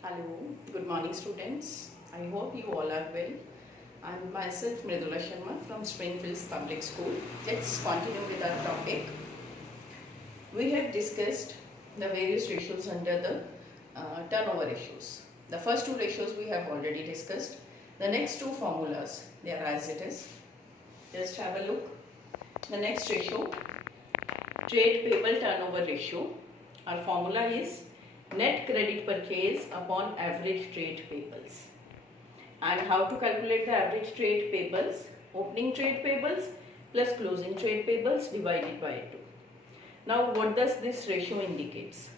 Hello, good morning students. I hope you all are well. I'm myself Mridula Sharma from Springfields Public School. Let's continue with our topic. We have discussed the various ratios under the turnover ratios. The first two ratios we have already discussed. The next two formulas, they are as it is. Just have a look. The next ratio, trade payable turnover ratio. Our formula is net credit purchase upon average trade payables. And how to calculate the average trade payables? Opening trade payables plus closing trade payables divided by 2. Now what does this ratio indicates?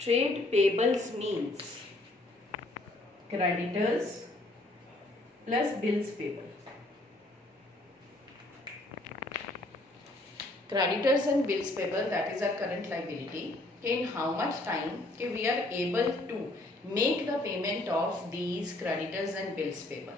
Trade payables means creditors plus bills payable. Creditors and bills payable, that is our current liability. In how much time we are able to make the payment of these creditors and bills payable.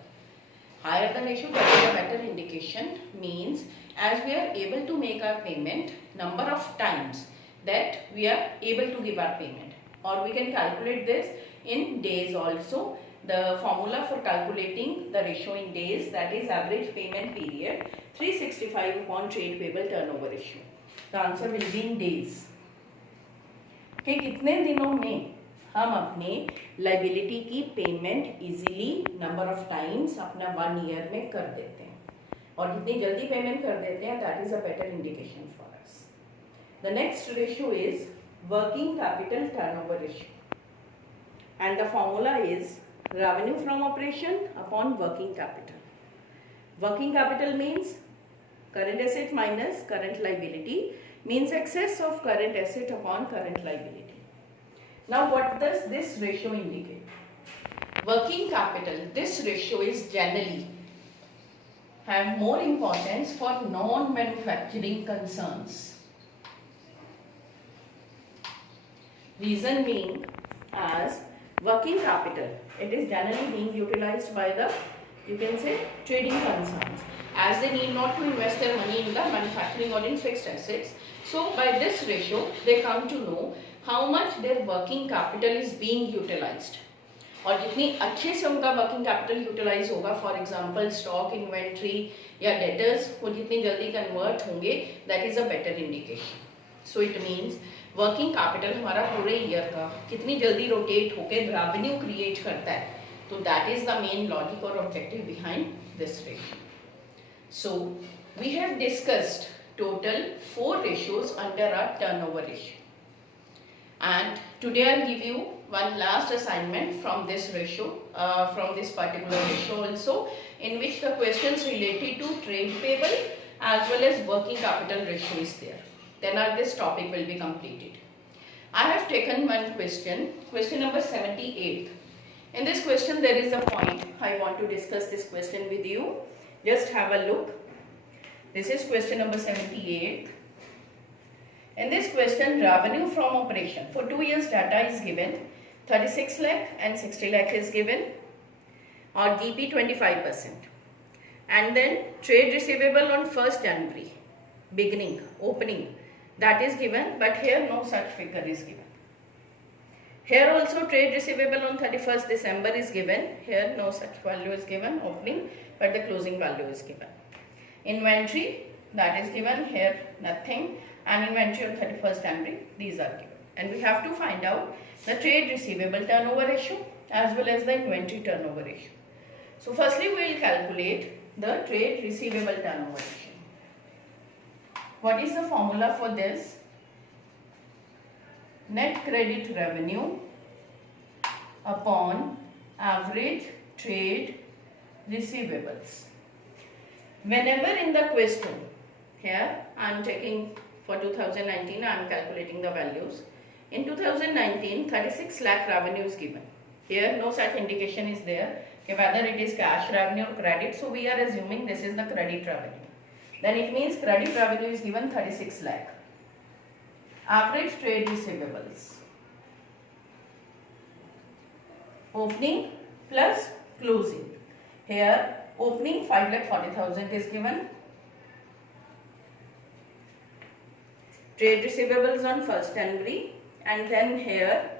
Higher the ratio, that is a better indication, means as we are able to make our payment, number of times that we are able to give our payment, or we can calculate this in days also. The formula for calculating the ratio in days, that is average payment period 365 upon trade payable turnover ratio. The answer will be in days. कि कितने दिनों में हम अपने liability की payment easily number of times अपना 1 year में कर देते हैं, और जितनी जल्दी पेमेंट कर देते हैं, that is a better indication for us. The next ratio is working capital turnover ratio, and the formula is revenue from operation upon working capital. Working capital means current asset minus current liability, means excess of current asset upon current liability. Now what does this ratio indicate? Working capital, this ratio is generally have more importance for non-manufacturing concerns. Reason being, as working capital, it is generally being utilized by the, you can say, trading concerns, as they need not to invest their money in the manufacturing or in fixed assets. So by this ratio they come to know how much their working capital is being utilized, और जितनी अच्छे से उनका working capital utilise होगा, for example stock, inventory या debtors, वो जितनी जल्दी कन्वर्ट होंगे, that is a better indication. So it means working capital हमारा पूरे ईयर का कितनी जल्दी रोटेट होकर रेवेन्यू क्रिएट करता है, तो that is the main logic और objective behind this ratio. So we have discussed total 4 ratios under our turnover ratio, and today I'll give you one last assignment from this ratio, from this particular ratio also, in which the questions related to trade payable as well as working capital ratio is there. Then this topic will be completed. I have taken one question number 78. In this question there is a point I want to discuss this question with you. Just have a look. This is question number 78. In this question, revenue from operation for 2 years data is given. 36 lakh and 60 lakh is given, or GP 25%. And then trade receivable on 1st January, beginning, opening, that is given, but here no such figure is given. Here also trade receivable on 31st December is given. Here no such value is given, opening, but the closing value is given. Inventory, that is given, here nothing, and inventory on 31st January, these are given. And we have to find out the trade receivable turnover ratio as well as the inventory turnover ratio. So firstly we will calculate the trade receivable turnover ratio. What is the formula for this? Net credit revenue upon average trade receivables. Whenever in the question, here I am taking for 2019, I am calculating the values. In 2019, 36 lakh revenue is given. Here no such indication is there whether it is cash revenue or credit, so we are assuming this is the credit revenue. Then it means credit revenue is given 36 lakh. Average trade receivables, opening plus closing. Here opening 5,40,000 is given. Trade receivables on 1st January, and then here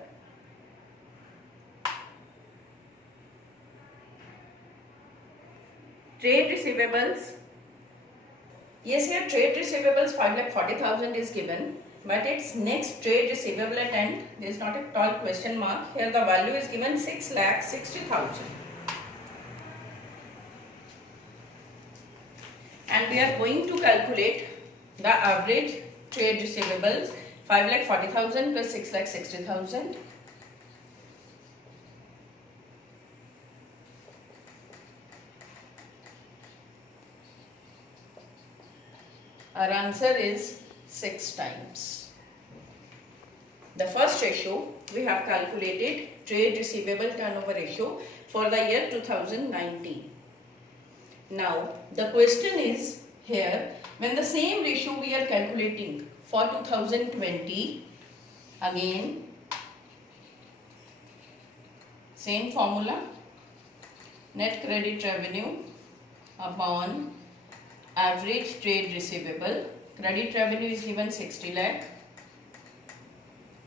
Trade receivables. Yes, here trade receivables 5,40,000 is given, but its next trade receivable at end, there is not a tall question mark. Here the value is given 6,60,000. And we are going to calculate the average trade receivables 5,40,000 plus 6,60,000. Our answer is 6 times. The first ratio we have calculated, trade receivable turnover ratio for the year 2019. Now the question is here, when the same ratio we are calculating for 2020, again same formula, net credit revenue upon average trade receivable. Credit revenue is given 60 lakh.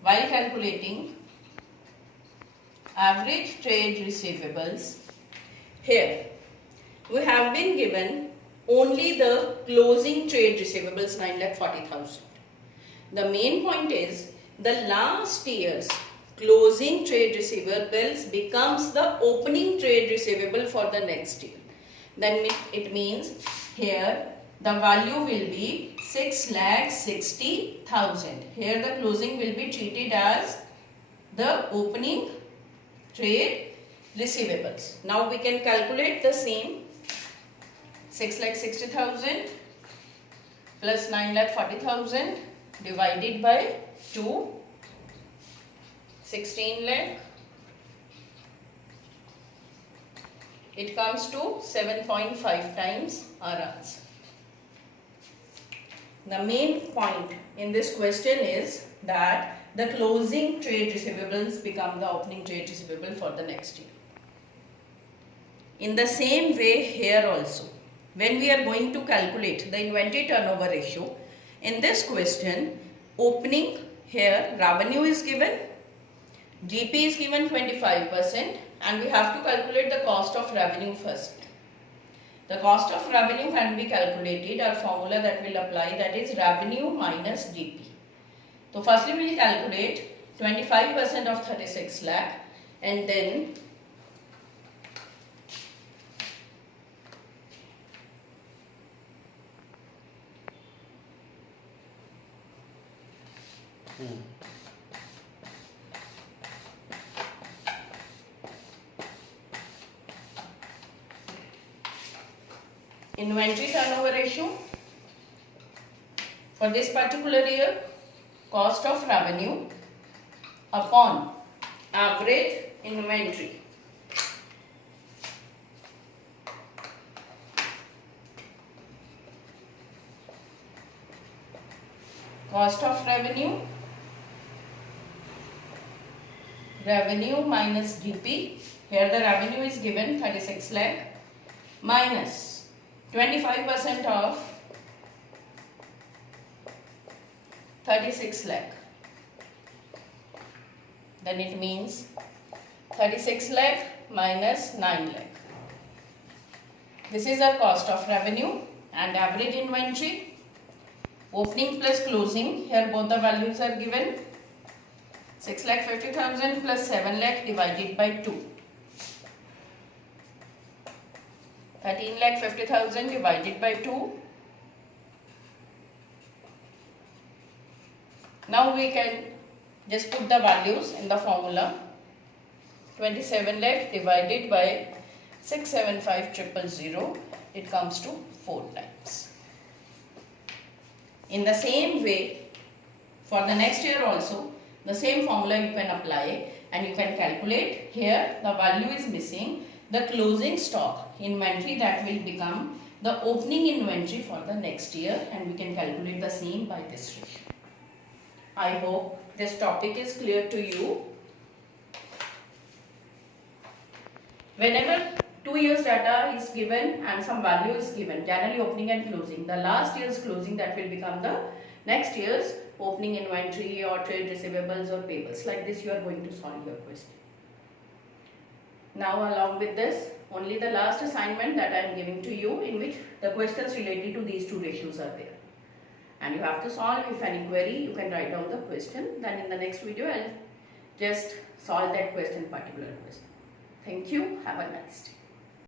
While calculating average trade receivables, here we have been given only the closing trade receivables 9,40,000. The main point is the last year's closing trade receivables becomes the opening trade receivable for the next year. Then it means here the value will be 6,60,000. Here the closing will be treated as the opening trade receivables. Now we can calculate the same. 6,60,000 plus 9,40,000 divided by 2, 16 lakh. It comes to 7.5 times our answer. The main point in this question is that the closing trade receivables become the opening trade receivable for the next year. In the same way here also, when we are going to calculate the inventory turnover ratio, in this question, opening here revenue is given, GP is given 25%, and we have to calculate the cost of revenue first. The cost of revenue can be calculated, our formula that will apply, that is revenue minus GP. So firstly we will calculate 25% of 36 lakh and then inventory turnover ratio for this particular year, cost of revenue upon average inventory. Cost of revenue, revenue minus GP. Here the revenue is given 36 lakh minus 25% of 36 lakh. Then it means 36 lakh minus 9 lakh. This is our cost of revenue and average inventory. Opening plus closing, here both the values are given. 6,50,000 plus 7 lakh divided by 2. 13,50,000 divided by 2. Now we can just put the values in the formula. 27 lakh divided by 675,000, it comes to 4 times. In the same way, for the next year also, the same formula you can apply and you can calculate. Here the value is missing, the closing stock inventory, that will become the opening inventory for the next year, and we can calculate the same by this ratio. I hope this topic is clear to you. Whenever 2 years data is given and some value is given, generally opening and closing, the last year's closing, that will become the next year's opening inventory or trade receivables or payables. Like this you are going to solve your question. Now along with this, only the last assignment that I am giving to you, in which the questions related to these two ratios are there. And you have to solve. If any query, you can write down the question. Then in the next video, I'll just solve that question, particular question. Thank you. Have a nice day.